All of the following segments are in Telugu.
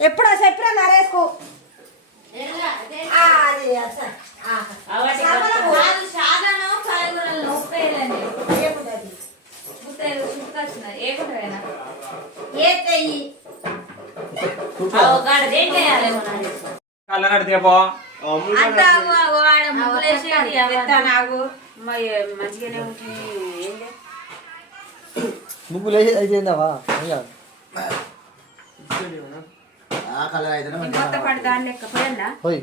ఎప్పుడు చెప్పినా నరేసుకో మంచిగానే ఉంటుంది. ముగ్గులు అయిపోయిందావా దాని లెక్క పోయిందా పోయి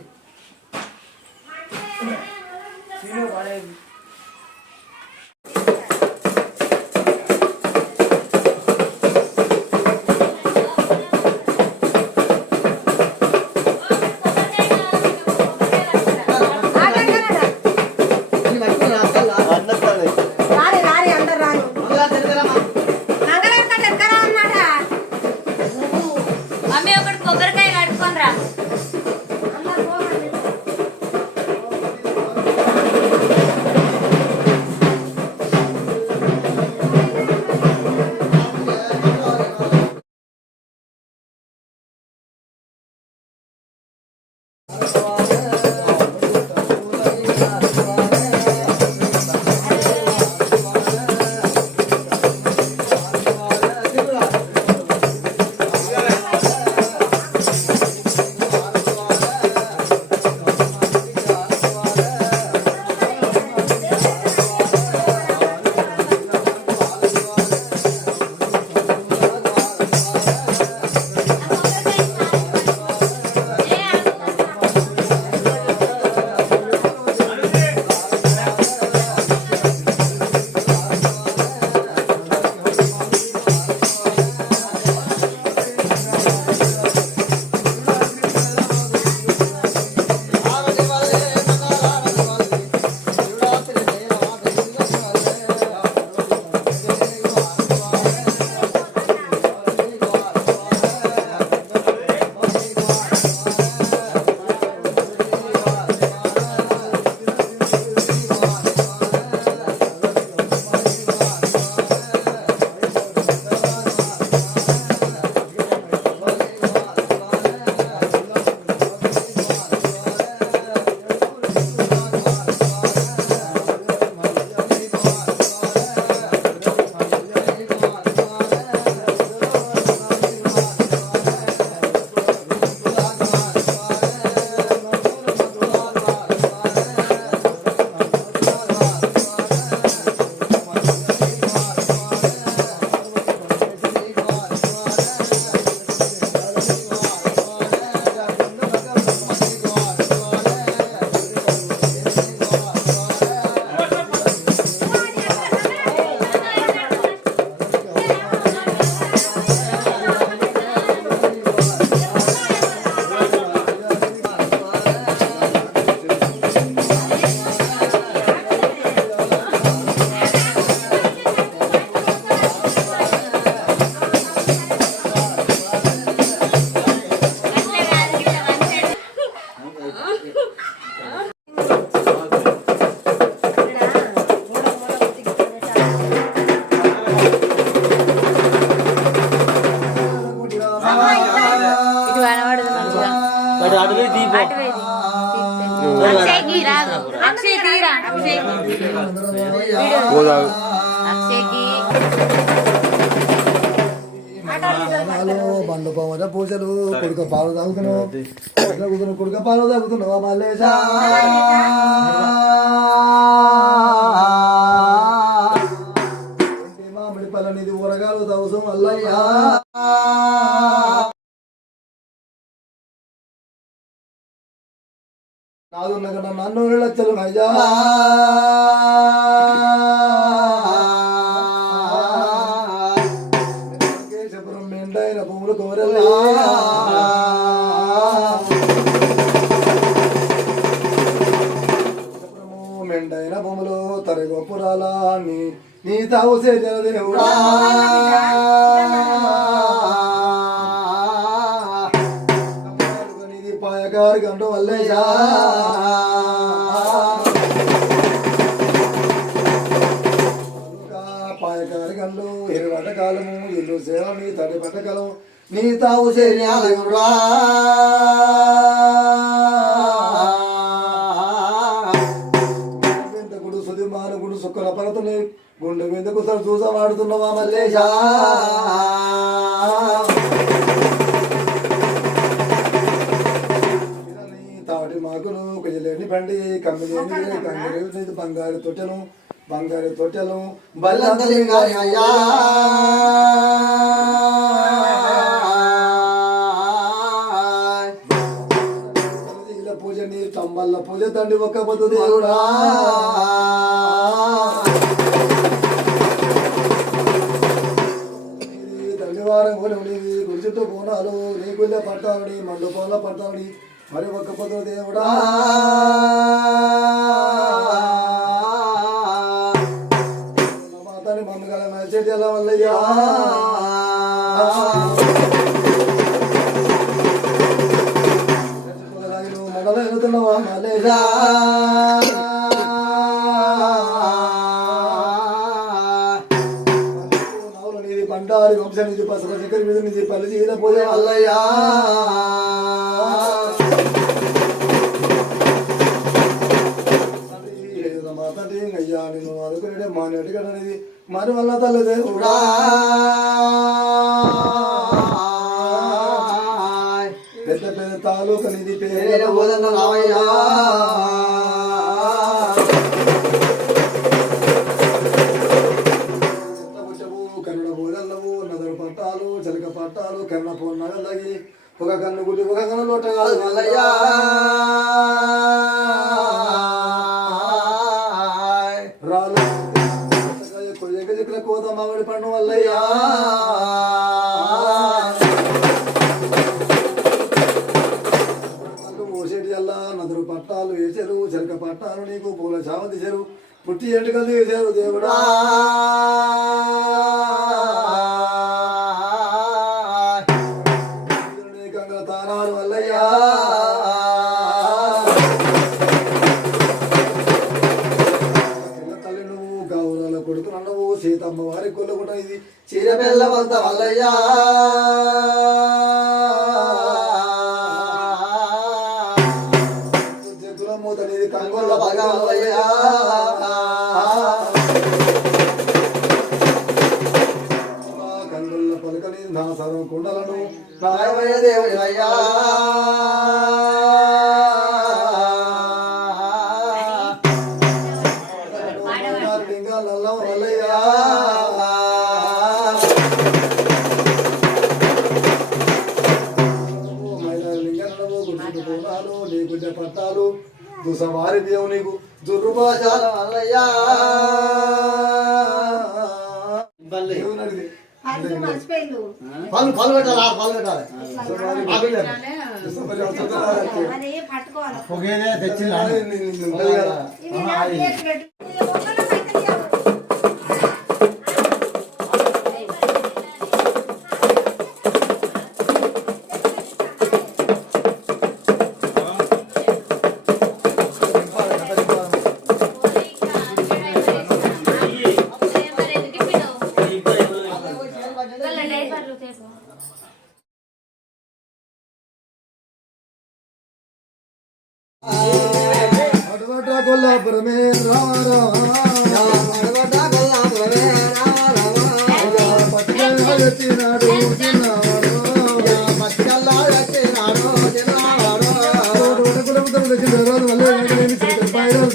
అక్షయ్ తీరా అక్షయ్ అక్షయ్కి బండ్లు పోమట పూజలు కొడుక పాలు తాగుతున్నావు కొడుక పాలు తాగుతున్నావా మల్లేశా మామిడి పళ్ళనిది ఊరగాలు తవసం అల్లయ్యా నాదున్న కన్నా నన్ను లక్షలు అయ్యా కేశపురం మెండైన భూములు కోరలే మెండైన భూములు తరి గొప్పరాలా నీ తావు సేజల దేవుడా పాయకారి గంటు వల్లేశా పాయకారి గండు ఎరువట కాలము ఇల్లు సేవ నీ తడి పట్టకలము నీ తావు సేవడా గుడు సుదిమాను గుడు సుక్కల పరతుని గుండె మీదకు సరి చూసమాడుతున్నవా మల్లేశా తాటి మాకులు కొయ్యలేని బండి కమ్మిలేని కంగరేది బంగారు తొట్టెలు బల్లంతలింగాయ్యా పూజ నీ తంబల్ల పూజ తండ్రి ఒక్క పొద్దు దేవుడా తండ్రివారం కూడా నీది గుడిచుట్టు పోనాలు నీ గుళ్ళ పడతావుడి మండు పోల పడతావుడి మరి ఒక్క పొద్దు దేవుడా మాతని మమ్మగల నచ్చేది ఎలా వల్లయ్యా మండలం ఎదుగుతున్నావా మల్లేశా బండారి వంశ నిధి పసర చక్కెర మీద నిధి పల్లి చీల పోయే అల్లయ్యా తండ్రి అయ్యా నేను అనుకునే మానేటి కడనిది మరి వల్ల తల్లి దేవుడా పెద్ద పెద్ద తాలూక నిధి పేరు రావయ్యా కన్నడ బోధల్లవు నదరు పట్టాలు చిలక పట్టాలు కన్న పొన్నగలగి ఒక కన్ను గుడ్డి ఒక కన్ను లోటగాలు మల్లయ్యా రాలు కొయ్యక కోత మామిడి పండు వల్లయ్యా మోసేటి అల్లా నదురు పట్టాలు వేసారు చిలక పట్టాలు నీకు పూల చావ తీశారు పుట్టి ఎంటుకలు తీశారు దేవుడా కంగ తానాలు వల్లయ్యా తల్లి నువ్వు గౌరవ కొడుకు నువ్వు సీతమ్మ వారి కొలుగుట ఇది చీర బెల్లవంత వల్లయ్యా జగ్గులమూతనిది కంగొల్ల బాగా వల్లయ్యా కంగొల్ల పలకని నా సర్వ కుండలను నాయమయ దేవుడి అయ్యా లింగాలల్లం వల్లయ్యా లింగనవు గుర్తు పూనాలు నీ గుడ్డ పట్టాలు దుసవారి దేవు నీకు దుర్భాషాల వల్లయ్యా పాలు పెట్టాలి పాలు పెట్టాలి తెచ్చి కొల్లాపురం కొల్లాపురమే రామ పచ్చిగా వచ్చినాడు చిన్నవాడు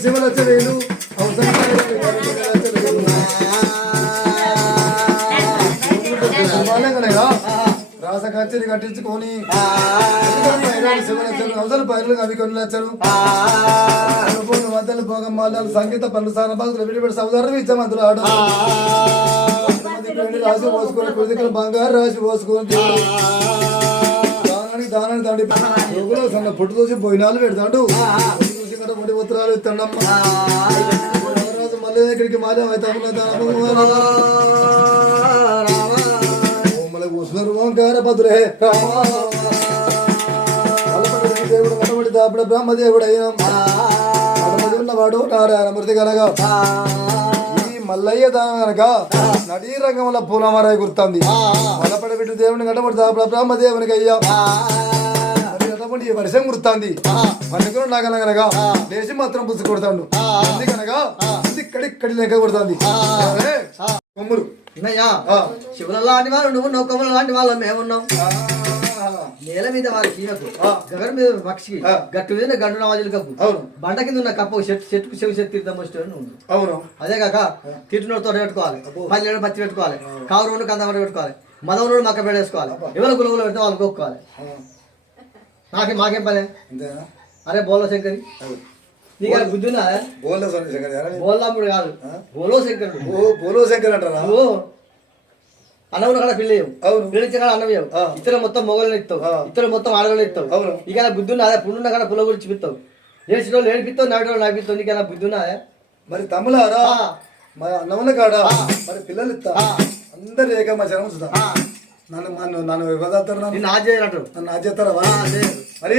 శివలచ్చవేలు రాస కచ్చేది కట్టించుకొని శివలచ్చలు అవసరం పైరులు అవి కొన్ని లచ్చలు మద్దలు భోగం మాలాలు సంగీత పనులు సాన భక్తులు విడిపెట్టి సౌదారం ఇచ్చామంతులు ఆడు రాసి పోసుకొని కుడిదికలు బంగారు రాసి పోసుకొని దానాన్ని తండ్రి సన్న పుట్టు చూసి పోయినాలు పెడతాడు చూసి కదా ముడి ఉత్తరాలు ఇస్తాడమ్మ రాజు మళ్ళీ ఇక్కడికి మాల్యం అవుతాము మళ్ళీ కూర్చున్నారు ఓంకార భద్రే దేవుడు మనబడి దాపుడ బ్రహ్మదేవుడు అయినా ఉన్నవాడు నారాయణమూర్తి కనుక ఈ మల్లయ్య దానం కనుక నడీ రంగంలో పూలమారాయి గుర్తుంది మలపడి బిడ్డ దేవుని గడపడి దాపుడ బ్రహ్మదేవునికి అయ్యా ఈ వర్షం గుర్తుంది మనకు నాగన కనుక లేచి మాత్రం పుస్తు కొడతాడు అందుకనగా ఇక్కడి లెక్క కొడుతుంది కొమ్ములు శివుల లాంటి వాళ్ళు నువ్వు నౌకముల లాంటి వాళ్ళు మేమున్నాం నేల మీద వారి కీలకు గగన్ మీద పక్షికి గట్టు మీద గండు నవాజులు కప్పు బండ కింద ఉన్న కప్పు చెట్టుకు చెవి చెట్టు తీర్థం వచ్చేవాడు నువ్వు అవును అదే కాక తిట్టినోడు తోట పెట్టుకోవాలి పల్లెడు పత్తి పెట్టుకోవాలి కావురోడు కందమట పెట్టుకోవాలి మదవనోడు మక్క పెట్టేసుకోవాలి ఎవరు గులుగులు పెడితే వాళ్ళు కొక్కోవాలి మాకేం పని అరే బోలో శంకరి నీకు బుద్ధి ఉన్నా బోల్లాముడు కాదు బోలో శంకరుడు బోలో శంకర్ అంటారా అన్నం కూడా పెళ్లి పెళ్లి అన్నం ఇతర మొత్తం మొగలు ఇస్తావు ఇతర మొత్తం ఆడవాళ్ళు ఇస్తావు ఇక బుద్ధి ఉన్నదా పుండున్న కదా పుల్ల గురించి పిస్తావు ఏడ్చిన వాళ్ళు ఏడిపిస్తావు నాటి వాళ్ళు నాపిస్తావు నీకు బుద్ధి ఉన్నదా మరి తమ్ములారా మరి అన్నముల కాడా మరి పిల్లలు ఇస్తా అందరు ఏక మా జనం చూద్దా నన్ను ఇవ్వదారు నన్ను ఆచేస్తారా మరి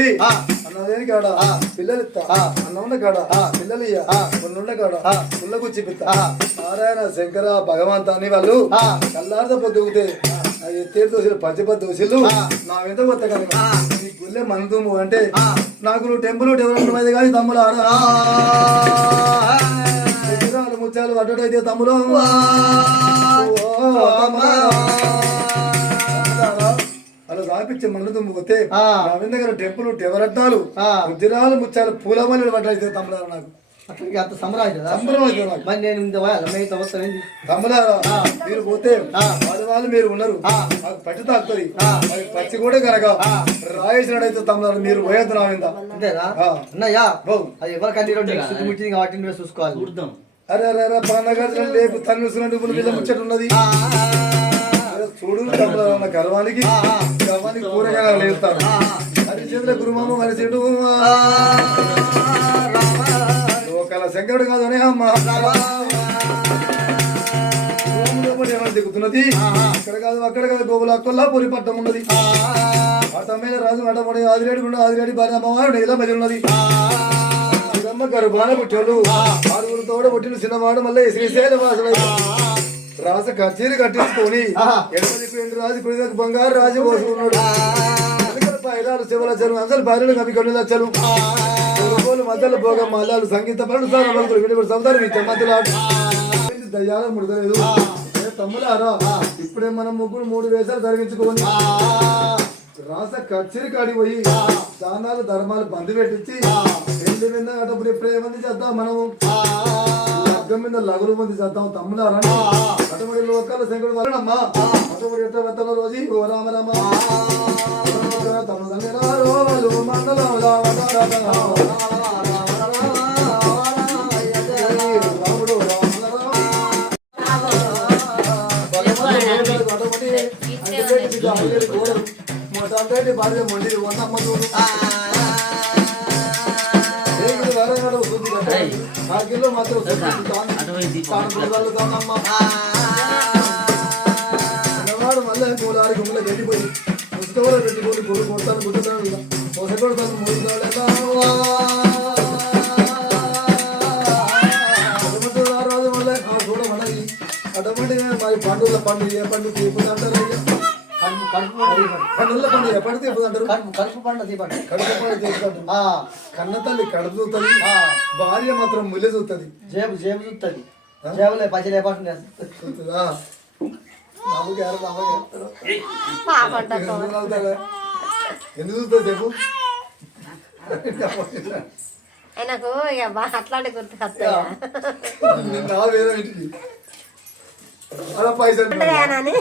అన్నదేని కాడా పిల్లలు ఇస్తా అన్నముల కాడా పిల్లలు ఇయ్య కొన్నుండ కాడా పుల్ల కూర్చిపిస్తా నారాయణ శంకర భగవంత అని వాళ్ళు కల్లార్ద పొద్దుగుతే ఎత్తేరు దోశలు పచ్చిపత్తి దోశలు నా మీద కొత్త కనుక నీ గుళ్ళే మందుము అంటే నాకు నువ్వు టెంపుల్ డెవలప్మెంట్ అయితే కానీ తమ్ములు ముత్యాలు అడ్డు అయితే తమ్ములు అలా రాపించే మన్ను తుమ్ముకొతే నా మీద దగ్గర టెంపుల్ టెవరట్టాలు ముద్దిరాలు ముత్యాలు పూలమల్లి పడ్డాయితే తమ్ములారా నాకు అక్కడికి అంత సంబరం మరి నేను తమ్ములారా మీరు పోతే వాళ్ళు మీరు ఉన్నారు నాకు పట్టి తాకుతుంది పచ్చి కూడా కనుక రాయేసినట్టయితే తమ్ములారా మీరు పోయేద్దు నా మీద అంతేనా అన్నయ్యా అది ఎవరికన్నీ వాటిని చూసుకోవాలి అరే అరే అరే పండగ లేపు తన్నుస్తున్నట్టు బిల్ల ముచ్చట్టున్నది చూడు తమ్ముల గర్వానికి కూరగాయలు లేస్తాను అది చేతుల గురుమామ మనిషిడు ఒకళ్ళ శంకరుడు కాదు అనే అమ్మ ఏమైనా దిగుతున్నది ఇక్కడ కాదు అక్కడ కాదు గోగుల కొల్లాపూరి పట్టం ఉన్నది పట్టం మీద రాజు అటపడి ఆదిరేడి భార్య అమ్మవారు ఇలా మధ్య ఉన్నది గర్భాన పుట్టాడు ఆరుగురు తోడ పుట్టిన చిన్నవాడు మళ్ళీ శ్రీశైల వాసుడు రాస కచేరి కట్టించుకొని ఎడమదికి రాజు కుడికి బంగారు రాజు పోసుకున్నాడు పైరాలు శివలచ్చలు అందరు భార్యలు కవి కొన్ని లచ్చలు మధ్యలో భోగం మల్లాలు సంగీత పనులు విడిపడి సౌదారు చెమ్మతులాడు దయ్యాల ముడతలేదు తమ్ములారా ఇప్పుడే మనం ముగ్గురు 3 వేషాలు ధరించుకొని రాస కచేరి కాడి పోయి దానాలు ధర్మాలు బంధు పెట్టించి పెళ్లి మీద అటప్పుడు ఎప్పుడు ఏమంది చేద్దాం మనము లగ్గం మీద లగులు మంది చేద్దాం తమ్ములారా అటువంటి లోకాల శంకరుడు వాళ్ళమ్మా అటువంటి ఎట్ట వెత్తల రోజు ఓ రామరామ మొదటి భార్య మొండి వందమ్మ చూడు నాకిలో మాత్రం అన్నవాడు మళ్ళీ మూలాడి గుమ్మలో గడ్డిపోయి పుస్తకంలో పెట్టుకొని కొడు కొడతాను గుర్తున్నాడు మొసకొడతాను 3 రాజు మళ్ళీ చూడమన్నది అటువంటి మరి పండుగ పండుగ ఏ పండుగ అంటారు కడుపు పండు తీపండు. కన్నుల పండుగ ఎప్పటి తీపదు అంటారు? కడుపు పండు తీపండు. కడుపు పండుగ తీపదు. కన్న తల్లి కడుపు చూస్తుంది, భార్య మాత్రం ముల్లె చూస్తుంది. జేబు చూస్తుంది. జేబులే పైసలు ఏపడుతుంది. చూస్తుందా? నవ్వుగారు ఎందుకు చూస్తుంది చెప్పు? ఆయనకు ఇక బాగా అట్లాంటి గుర్తు వస్తాయా నిన్న వేరే ఇంటికి అలా పైసలు అని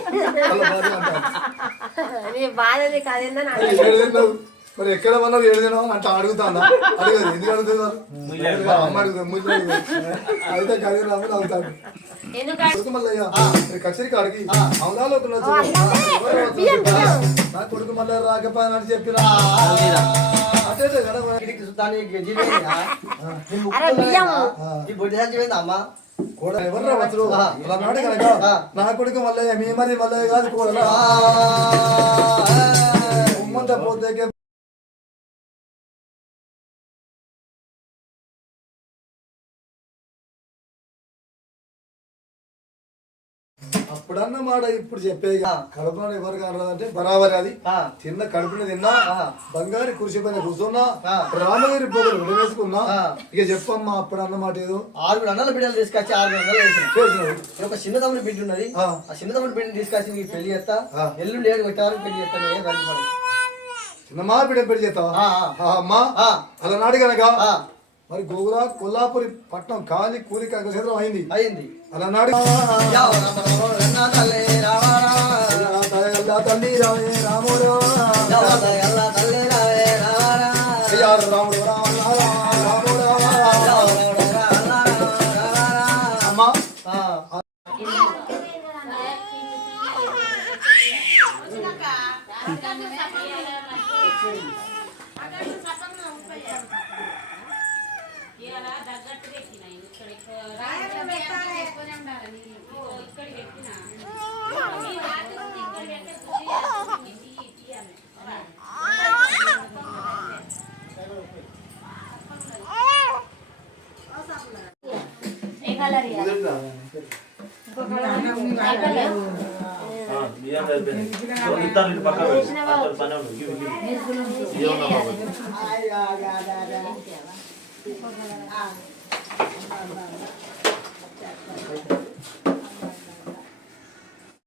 నీ బాధది కాదేందని ఏడుదిన్నావు మరి ఎక్కడ మనం ఏడుదినావు అంటే అడుగుతాను అడగదు ఎందుకు అడుగుతున్నారు అమ్మ అడుగుతుంది అయితే కలిగి రామని అవుతాడు కొడుకు మల్లయ్య కచేరికి అడిగి అవునాలో నా కొడుకు మళ్ళీ రాకపోయాను అని చెప్పిన అదే కదా అమ్మా కూడా ఎవరు రావచ్చు అలా నాడు కనుక నా కొడుకు మల్లయ్య మీ మరి మల్లయ్య కాదు కూడా ఉమ్మంతా పోతే అప్పుడన్న మాట ఇప్పుడు చెప్పే కడుపులో ఎవరు కాదంటే బరాబరి అది తిన్న కడుపుని తిన్నా బంగారు కుర్చీ పైన కూర్చున్నా రామగిరి పొగలు విడవేసుకున్నా ఇక చెప్పమ్మా అప్పుడు అన్నమాట ఏదో 6 అన్నల బిడ్డలు తీసుకొచ్చి 6 అన్నలు వేసినాడు. ఒక చిన్న తమ్ముడు బిడ్డ ఉన్నది. ఆ చిన్న తమ్ముడు బిడ్డని తీసుకొచ్చి నీకు పెళ్లి చేస్తా, ఎల్లుండి 7 వచ్చేవారికి పెళ్లి చేస్తాను. చిన్నమా బిడ్డ పెళ్లి చేస్తావా అమ్మా అలా నాడు కనుక మరి గోగురా కొల్లాపురి పట్నం కాలి కూలి క్షేత్రం అయింది అలా నాడు తల్లి రాముడు రాముడు అమ్మా